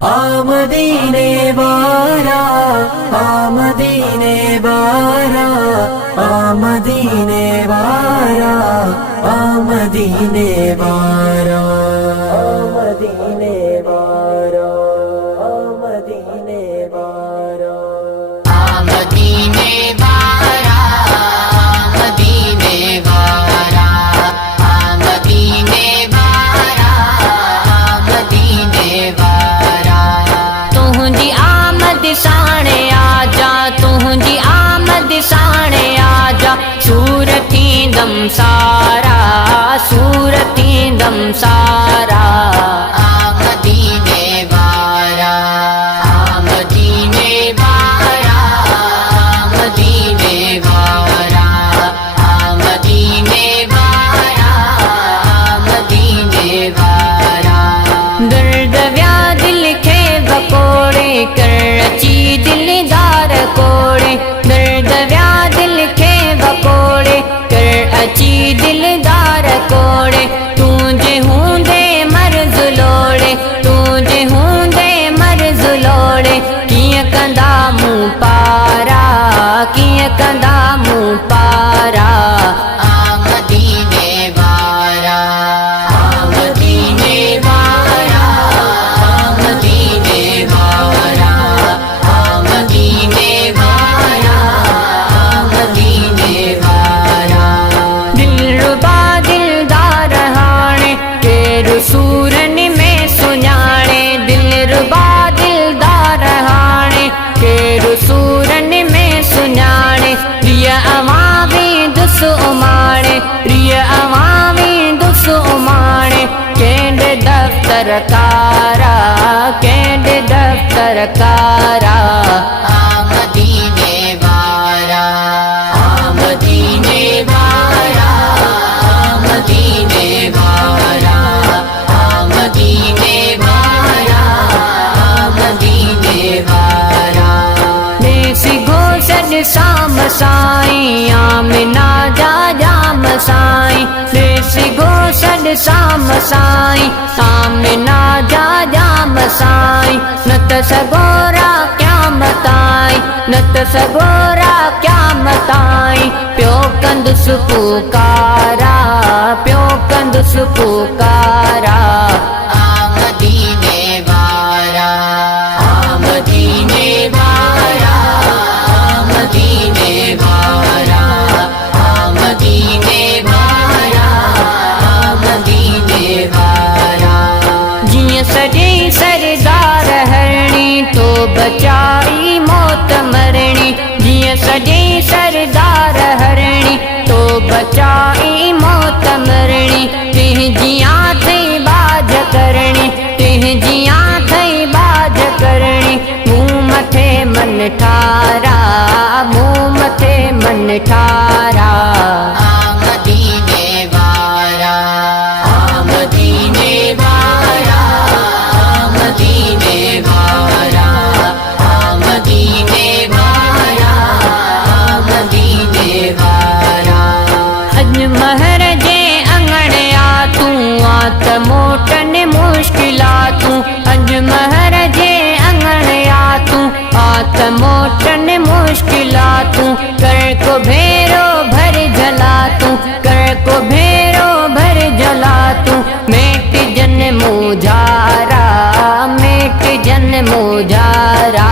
आमदीने बारा आमदीने बारा आमदीने बारा आमदीने बारा आमदीने बारा आमदीने बारा आमदीने बारा आमदीने बारा आमदीने बारा आमदीने बारा तुहंदी आमद साणे आजा तुहंदी आमद साणे आजा सूरती दम सारा सूरती दम सारा आमदीने बारा आमदीने बारा आमदीने बारा आमदीने बारा आमदीने बारा दर्द व्याध लिखे बकोड़े कर रची दिलदार कोड़े दर्द व्याध लिखे बकोड़े कर अची दिलदार कोड़े तुझे हूंदे मर्ज़ लोड़े तुझे हूंदे मर्ज़ लोड़े कीअं कंदा मूं पारा कीअं कंदा मूं पारा आमदीने बारा आमदीने बारा आमदीने बारा आमदीने बारा आमदीने बारा दिलरुबा दिलदार हाणे केरु सूरन में सुञाणे दिलरुबा दिलदार हाणे केरु सूरन में सुञाणे प्रिय अवामी दुस उमाणे प्रिय अवामी दुस उमाणे केंड दफ्तर कारा केंड दफ्तर कारा आमदीने बारा आमदीने बारा आमदीने बारा आमदीने बारा आमदीने बारा देसी घोषद शाम साईं आमिना जा जाम साईं देसी घोषद शाम साईं आमिना जा जाम साईं न त सगोरा क्या मताई न त सगोरा क्या मताई प्यो कंदुस पुकारा प्यो कंदुस पुकारा आमदीने बारा आमदीने बारा आमदीने बारा आमदीने बारा आमदीने बारा जियां सॼे सरदार हरणी तो बचाई मौत मरणी जियां सॼे सरदार हरणी तो बचाई मौत मरणी तुंहिंजियां थई बाज करणी तुंहिंजियां थई बाज करणी मूं मथे मन ठारा मूं मथे मन ठारा आमदीने बारा आमदीने बारा आमदीने बारा आमदीने बारा आमदीने बारा अजमहर जे अंगणे आ तूं आ त मोटन मुश्किलातूं अजमहर जे अंगणे आ तूं आ त मोटन मुश्किलातूं कर को भेरो भर जला तूं कर को भेरो भर जला तूं मेट जन मुझारा मेट जन मुझारा